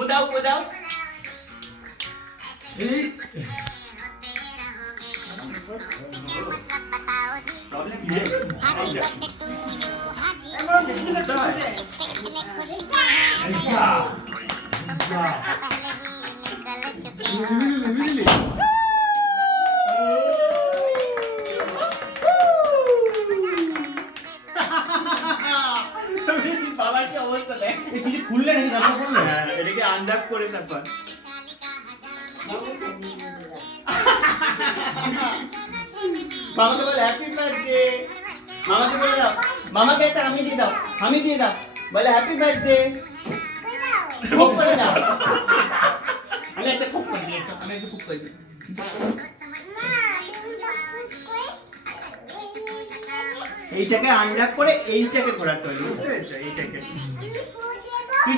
কোদাও এই বাবার কি অবস্থা দেখ কিছু খুললে নাকি দরকার পড়লো এটাকে আনরাপ করে তারপর মামাকে বলে হ্যাপি বার্থডে মামাকে বলে দাও মামাকে একটা আমি দিয়ে দাও বলে হ্যাপি বার্থডে খুব করে দাও আমি একটা খুব করে দিই আমি একটা খুব করে দিই এইটাকে আনরাপ করে এইটাকে ঘোরাতে হবে বুঝতে পেরেছো এইটাকে তুই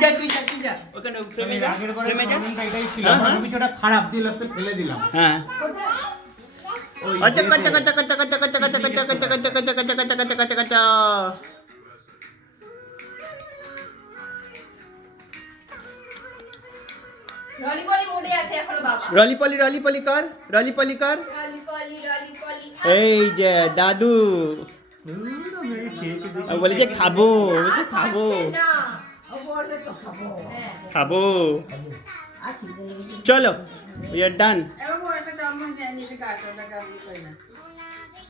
যা ওখানে ফ্রেমে যা ফ্রেমে যা এটাই ছিল কিছুটা খারাপ দিল তো ফেলে দিলাম হ্যাঁ আচ্ছা রলিপলি মোডে আছে এখনো বাবা রলিপলি কর এই যে দাদু আমি বলি যে খাবো চলো উই আর ডান